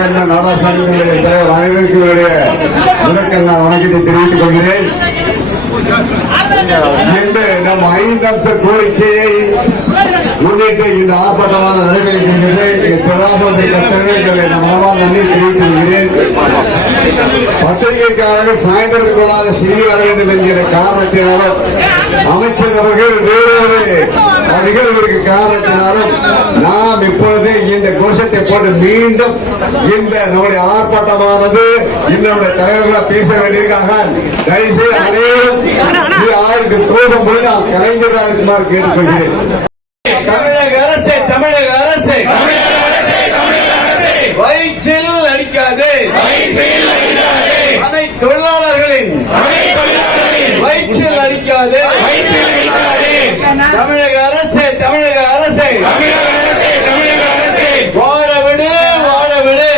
நாராயண நாடாசாமிகளுடைய தலைவர் அனைவருக்கும் என்னுடைய முதற்கண் நான் வணக்கத்தை தெரிவித்துக் கொள்கிறேன். இன்று நம் ஐந்து அம்ச கோரிக்கையை முன்னிட்டு இந்த ஆர்ப்பாட்டமாக நடைபெறுகிறது இங்கு திராமன்ற கத்தர்களுடைய நன்றி தெரிவித்துக் கொள்கிறேன். பத்திரிகைக்காரர்கள் சாயந்தரத்துக்குள்ளாக செய்தி வர வேண்டும் என்கிற காரணத்தினாலும் அமைச்சர் அவர்கள் வேறு நிகழ்வுக்கு காரணத்தினாலும் நாம் இப்பொழுது இந்த கோஷத்தை போட்டு மீண்டும் இந்த நம்முடைய ஆர்ப்பாட்டமானது இந்த நம்முடைய தலைவர்களாக பேச வேண்டியிருக்காங்க. தயவுசெய்து அனைவரும் இது ஆயிரத்தி கோஷம் பொழுது கலைஞராக இருக்குமாறு கேட்டுக்கொள்கிறேன். தமிழக அரசே தமிழக அரசே. வயிற்றில் அடிக்காதே. அதை தொழிலாளர்களின் வயிற்றில் அடிக்காதே தமிழக அரசே தமிழக அரசே வாழ விடு வாழ விடு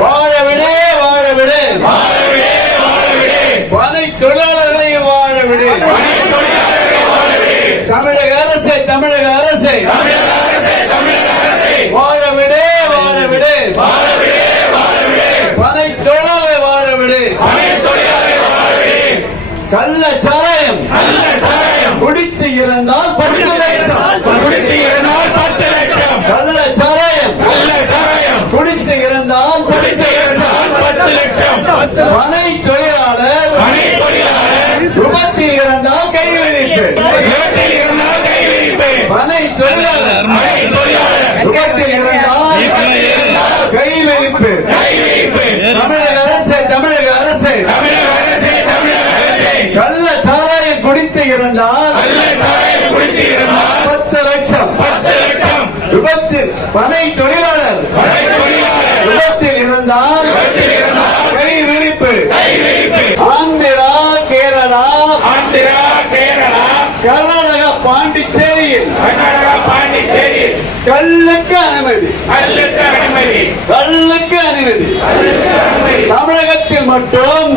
வாழ விடு வாழ விடு பனை தொழிலாளர்களை வாழ விடு தமிழக அரசே தமிழக அரசே வாழ விடு வாழ விடு பனை தொழிலாளரை வாழ விடு கள்ள சாராயம். குடித்து இறந்தால் பத்து லட்சம். கள்ள சாராயம். குடித்து இறந்தால் பத்து லட்சம். தொழிலாளர் பாண்டிச்சேரி. கல்லுக்கு அனுமதி. கல்லுக்கு அனுமதி. தமிழகத்தில் மட்டும்.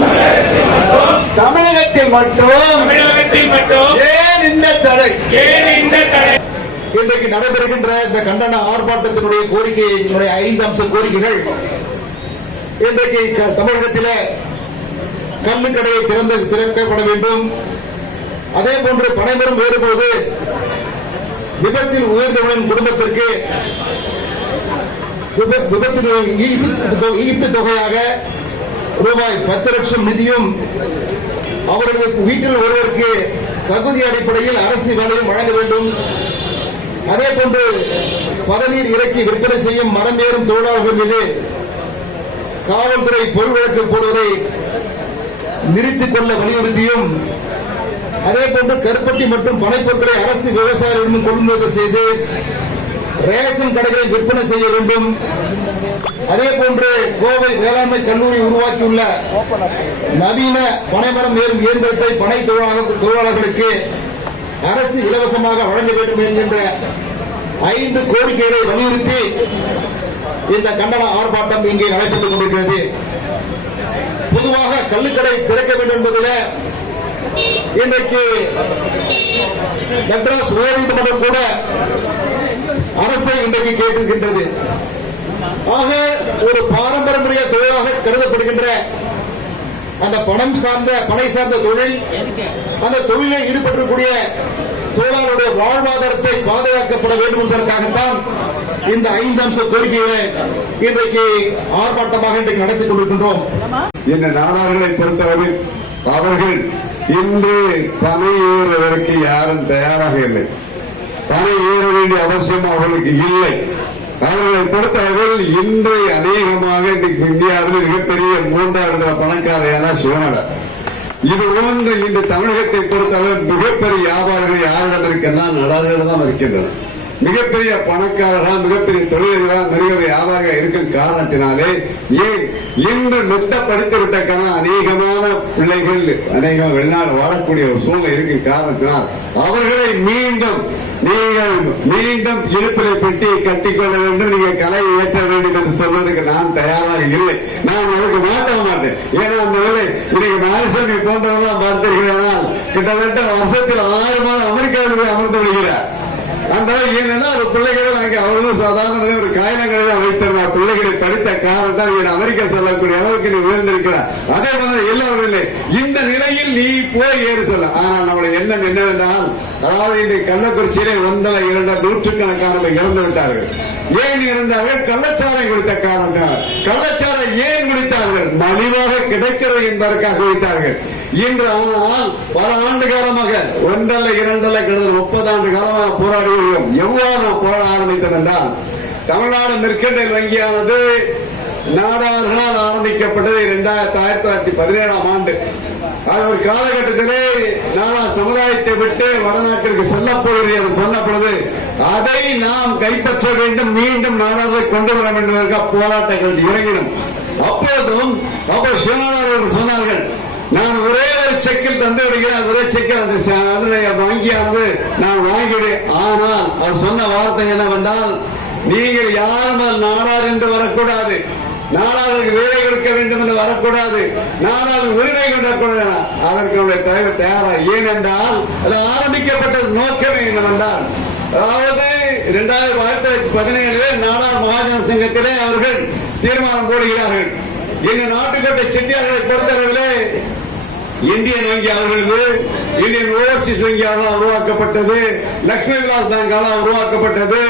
தமிழகத்தில் மட்டும். தமிழகத்தில் மட்டும். ஏன் இந்த தடை? ஏன் இந்த தடை? இன்றைக்கு நடைபெறுகின்ற இந்த கண்டன ஆர்ப்பாட்டத்தினுடைய கோரிக்கையினுடைய ஐந்து அம்ச கோரிக்கைகள். இன்றைக்கு தமிழகத்திலே கல்லுக்கடையை திறந்து திறக்கப்பட வேண்டும். அதே போன்று பனைமரம் ஏறும்போது விபத்தில் உயர்ந்தவனின் குடும்பத்திற்கு விபத்தில் ஈட்டு- ஈட்டு தொகையாக ரூபாய் பத்து லட்சம் நிதியும் அவரது வீட்டில் ஒருவருக்கு தகுதி அடிப்படையில் அரசு வேலையும் வழங்க வேண்டும். அதே போன்று பதநீர் இறக்கி விற்பனை செய்யும் மரம் ஏறும் தொழிலாளர்கள் மீது காவல்துறை பொருள் வழக்கு போடுவதை நிறுத்திக் கொள்ள வலியுறுத்தியும் அதே போன்று கருப்பட்டி மற்றும் பனைப்பொருட்களை அரசு விவசாயிகளிடம் கொள்முதல் செய்து ரேஷன் கடைகளில் விற்பனை செய்ய வேண்டும். அதே போன்று கோவை வேளாண்மை கல்லூரி உருவாக்கியுள்ள நவீன பனைமரம் ஏறும் இயந்திரத்தை பனை தொழிலாளர்களுக்கு அரசு இலவசமாக வழங்க வேண்டும் என்கின்ற ஐந்து கோரிக்கைகளை வலியுறுத்தி இந்த கண்டன ஆர்ப்பாட்டம் இங்கே நடைபெற்றுக் கொண்டிருக்கிறது. பொதுவாக கள்ளுக்கடை திறக்க வேண்டும் என்பதில் இன்றைக்கு மெட்ராஸ் உயர்நீதிமன்றம் கூட அரசை இன்றைக்கு கேட்டிருக்கின்றது ஆக ஒரு பாரம்பரிய தொழிலாக கருதப்படுகின்ற அந்த பணம் சார்ந்த பனை சார்ந்த தொழில் அந்த தொழிலில் ஈடுபட்டிருக்கக்கூடிய தொழிலாளருடைய வாழ்வாதாரத்தை பாதுகாக்கப்பட வேண்டும் என்பதற்காகத்தான் இந்த ஐந்து அம்ச கோரிக்கைகளை இன்றைக்கு ஆர்ப்பாட்டமாக இன்றைக்கு நடத்திக் கொண்டிருக்கின்றோம். இந்த நாடார்களை பொறுத்தவரை அவர்கள் இன்று பனை ஏறுவதற்கு யாரும் தயாராக இல்லை. பனை ஏற வேண்டிய அவசியம் அவர்களுக்கு இல்லை. அவர்களை பொறுத்தவர்கள் இன்று அநேகமாக இன்றைக்கு இந்தியாவில் மிகப்பெரிய மூன்றாவது பணக்காரையான சிவனடா. இது உணர்ந்து இன்று தமிழகத்தை பொறுத்தவரை மிகப்பெரிய வியாபாரிகள் யாரிடம் இருக்கின்றன நடார்களிடம் தான் இருக்கின்றன. மிகப்பெரிய பணக்காரரா மிகப்பெரிய தொழிலா மிக வியாபாரியா இருக்கும் காரணத்தினாலே ஏன் இன்று மெத்த படித்து விட்ட காரணம் அநேகமான பிள்ளைகள் அநேகம் வெளிநாடு வாழக்கூடிய ஒரு சூழ்நிலை இருக்கும் காரணத்தினால் அவர்களை மீண்டும் நீங்கள் மீண்டும் இடுப்பிலை பெட்டி கட்டிக்கொள்ள வேண்டும் நீங்க கலையை ஏற்ற வேண்டும் என்று சொல்வதற்கு நான் தயாராக இல்லை. நான் அதற்கு மாற்ற மாட்டேன். ஏன்னா அந்த வேலை இன்னைக்கு நாகசாமி போன்றவர்களாம் பார்த்தீர்கள் கிட்டத்தட்ட வருஷத்தில் ஆறு மாதம் அமெரிக்காவில் போய் அமர்ந்து விடுகிறார். அந்த ஏன்னா ஒரு பிள்ளைகள் அங்கே அவரும் சாதாரண ஒரு காயங்களை தான் வைத்திருந்தார் பிள்ளைகளை படித்த காரணத்தால் இவன் அமெரிக்கா செல்லக்கூடிய அளவுக்கு நீ உயர்ந்திருக்கிறார். அதே மாதிரி எல்லாரும் இந்த நிலையில் நீ போய் ஏறு சொல்ல. ஆனால் நம்முடைய எண்ணம் என்னவென்றால் அதாவது இந்த கள்ளக்குறிச்சியிலே ஒன்றரை இரண்டு நூற்றுக்கணக்கானவர்கள் இறந்து விட்டார்கள். ஏன் இருந்தார்கள் கள்ளச்சாரை குடித்த காரணத்தினால் கள்ளச்சாரை ஏன் குடித்தார்கள் மலிவாக கிடைக்கிறது என்பதற்காக குடித்தார்கள் இன்று ஆனால் பல ஆண்டு காலமாக ஒன்றல்ல இரண்டல்ல கிட்டத்தட்ட முப்பது ஆண்டு காலமாக போராடி வருகிறோம் எவ்வாறு நாம் போராட ஆரம்பித்தோம் என்றால் தமிழ்நாடு மெர்கண்டைல் வங்கியானது நாடார்களால் ஆரம்பிக்கப்பட்டது இரண்டாயிரத்தி ஆயிரத்தி தொள்ளாயிரத்தி பதினேழாம் ஆண்டு. அது ஒரு காலகட்டத்திலே நாடா சமுதாயத்தை விட்டு வடநாட்டிற்கு செல்ல போகிறது என்று சொல்லப்படுது அதை நாம் கைப்பற்ற வேண்டும் மீண்டும் நாடாவை கொண்டு வர வேண்டும் என்ற போராட்டங்கள் இறங்கினோம் அப்போதும் அப்போ சிவநாதர் சொன்னார்கள் நான் ஒரே ஒரு செக்கில் தந்து விடுகிறேன். ஒரே செக்கில் அந்த அதனுடைய வங்கியானது நான் வாங்கிவிடுவேன் ஆனால் அவர் சொன்ன வார்த்தை என்னவென்றால் நீங்கள் யாரும் நாடார் என்று வரக்கூடாது. நாடாளுக்கு வேலை கொடுக்க வேண்டும் என்று வரக்கூடாது. நாடாளு உரிமை கொண்டக்கூடாது. அதற்கு நம்முடைய தலைவர் தயாரா ஏனென்றால் அது ஆரம்பிக்கப்பட்ட நோக்கமே என்னவென்றால் அதாவது இரண்டாயிரத்தி ஆயிரத்தி தொள்ளாயிரத்தி பதினேழுல நாடார் மகாஜன சங்கத்திலே அவர்கள் தீர்மானம் போடுகிறார்கள். எங்க நாட்டுக்கோட்டை செட்டியார்களை பொறுத்தளவிலே இந்தியன் வங்கி அவர்களது இந்தியன் ஓவர்சீஸ் வங்கியால் உருவாக்கப்பட்டது. லட்சுமி விலாஸ் பேங்கால உருவாக்கப்பட்டது.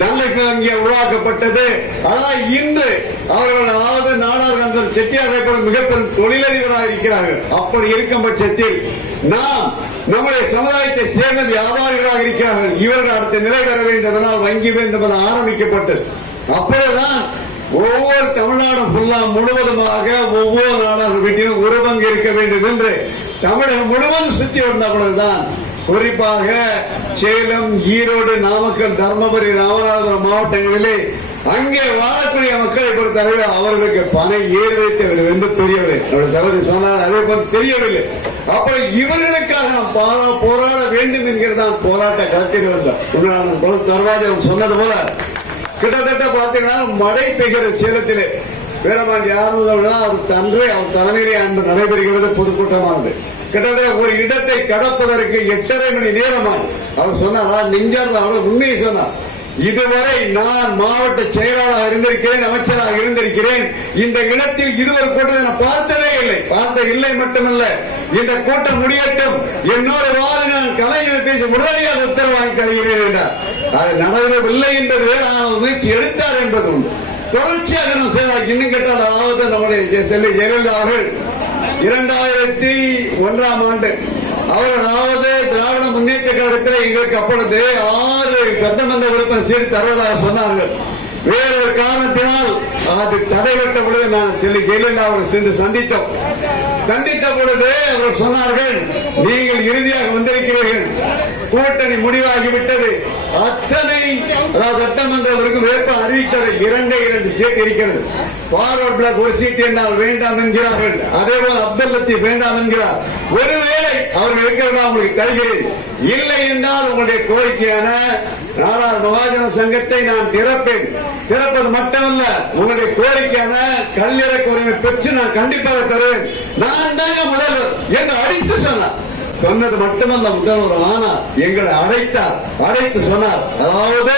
தனலட்சுமி வங்கி உருவாக்கப்பட்டது. ஆனால் இன்று அவர்கள் அதாவது நாடார் அந்த செட்டியாரை போல மிகப்பெரும் தொழிலதிபராக இருக்கிறார்கள். அப்படி இருக்கும் பட்சத்தில் நாம் நம்முடைய சமுதாயத்தை சேர்ந்த வியாபாரிகளாக இருக்கிறார்கள். இவர்கள் அடுத்த நிலை வர வேண்டும். என்றால் வங்கி வேண்டும் என ஆரம்பிக்கப்பட்டது. அப்போதுதான் ஒவ்வொரு தமிழ்நாடு ஃபுல்லா முழுவதுமாக ஒவ்வொரு நாடார் வீட்டிலும் ஒரு பங்கு இருக்க வேண்டும் என்று தமிழகம் முழுவதும் சுற்றி வந்த பொழுதுதான் குறிப்பாக சேலம் ஈரோடு நாமக்கல் தர்மபுரி ராமநாதபுரம் மாவட்டங்களிலே அங்கே வாழக்கூடிய மக்களை பொறுத்தளவு அவர்களுக்கு பணை ஏறி என்று தெரியவில்லை. என்னோட சகோதரி சொன்னால் அதே போல தெரியவில்லை. அப்ப இவர்களுக்காக நாம் போராட வேண்டும் என்கிறதான் போராட்ட களத்தில் வந்தார் உண்மையான தர்வாஜன் சொன்னது போல கிட்டத்தட்ட பாத்தீங்கன்னா மழை பெய்கிற சேலத்திலே வீரபாண்டி ஆறுதல் அவர் தன்றை அவர் தலைமையிலே அன்று நடைபெறுகிறது பொதுக்கூட்டமானது. கிட்டத்தட்ட ஒரு இடத்தை கடப்பதற்கு எட்டரை மணி நேரமாக அவர் சொன்னார். நெஞ்சார்ந்த அவர் உண்மையை சொன்னார். இதுவரை நான் மாவட்ட செயலாளராக இருந்திருக்கிறேன் அமைச்சராக இருந்திருக்கிறேன். இந்த இடத்தில் இதுவரை கூட்டத்தை நான் பார்த்ததே இல்லை. பார்த்த இல்லை மட்டுமல்ல இந்த கூட்டம் முடியட்டும். என்னோட வாதி நான் கலைஞர் பேசி உடனடியாக உத்தரவு வாங்கி தருகிறேன் என்றார். அது நடக்கவில்லை என்பது வேறு ஆனால் முயற்சி எடுத்தார் என்பது உண்டு. தொடர்ச்சியாக நாம் செய்தால் இன்னும் கேட்டால் அதாவது நம்முடைய செல்வி ஜெயலலிதா அவர்கள் இரண்டாயிரத்தி ஒன்றாம் ஆண்டு அவர் அதாவது திராவிட முன்னேற்ற கழகத்தில் எங்களுக்கு அப்பொழுது ஆறு சட்டமன்ற உறுப்பினர் சீட்டு தருவதாக சொன்னார்கள். வேறொரு காரணத்தினால் அது தடைபட்ட பொழுது நான் செல்வி ஜெயலலிதா அவர்கள் சென்று சந்தித்தோம். சந்தித்த பொழுது அவர் சொன்னார்கள் நீங்கள் இறுதியாக வந்திருக்கிறீர்கள். கூட்டணி முடிவாகிவிட்டது. அத்தனை அதாவது சட்டமன்றத்திற்கு வேட்பு அறிவித்தவை இரண்டே இரண்டு சீட் இருக்கிறது. பார்வர்ட் பிளாக் ஒரு சீட் என்றால் வேண்டாம் என்கிறார்கள். அதே போல அப்துல் லத்தீப் வேண்டாம் என்கிறார். ஒருவேளை அவர்கள் இருக்கிறதா உங்களுக்கு தருகிறேன் இல்லை என்றால் உங்களுடைய கோரிக்கையான நாடார் மகாஜன சங்கத்தை நான் திறப்பேன். திறப்பது மட்டுமல்ல உங்களுடைய கோரிக்கையான கல்லிறக்க உரிமை பெற்று நான் கண்டிப்பாக தருவேன். நான் தாங்க முதல்வர் என்று அடித்து சொன்னார். சொன்னது மட்டுமல்ல முதல்வர் ஆனா எங்களை அழைத்தார் அழைத்து சொன்னார். அதாவது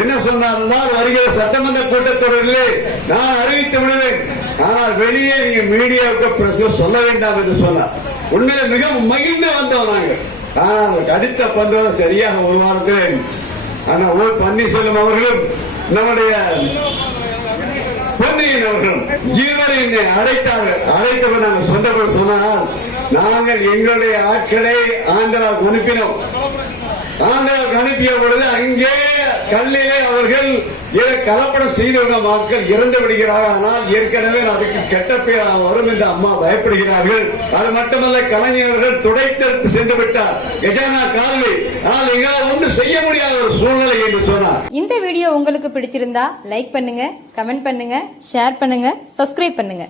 என்ன சொன்னார் வருகிற சட்டமன்ற கூட்டத்தொடரிலே நான் அறிவித்து விடுவேன். ஆனால் வெளியே நீங்க மீடியாவுக்கு பிரஸ் சொல்ல வேண்டாம் என்று சொன்னார். உண்மையில மிக மகிழ்ந்து வந்தோம் நாங்கள். ஆனால் அடுத்த பந்தோட சரியாக ஒரு வாரத்தில் ஆனா ஓ பன்னீர்செல்வம் அவர்களும் நம்முடைய பொன்னியின் அவர்களும் இருவரை என்னை அழைத்தார்கள். அழைத்தவர் நாங்கள் சொன்னபோது சொன்னால் நாங்கள் எங்களுடைய ஆட்களை ஆந்திராவுக்கு அனுப்பினோம். ஆந்திராவுக்கு அனுப்பிய பொழுது அங்கே கல்லிலே அவர்கள் கலப்படம் செய்துள்ள மக்கள் இறந்து விடுகிறார்கள். ஆனால் ஏற்கனவே அதுக்கு கெட்ட பேர் வரும் என்று அம்மா பயப்படுகிறார்கள். அது மட்டுமல்ல கலைஞர்கள் துடைத்தெடுத்து சென்று விட்டார். கஜானா காலி ஆனால் எங்களால் ஒன்றும் செய்ய முடியாத ஒரு சூழ்நிலை என்று சொன்னார். இந்த வீடியோ உங்களுக்கு பிடிச்சிருந்தா லைக் பண்ணுங்க கமெண்ட் பண்ணுங்க ஷேர் பண்ணுங்க சப்ஸ்கிரைப் பண்ணுங்க.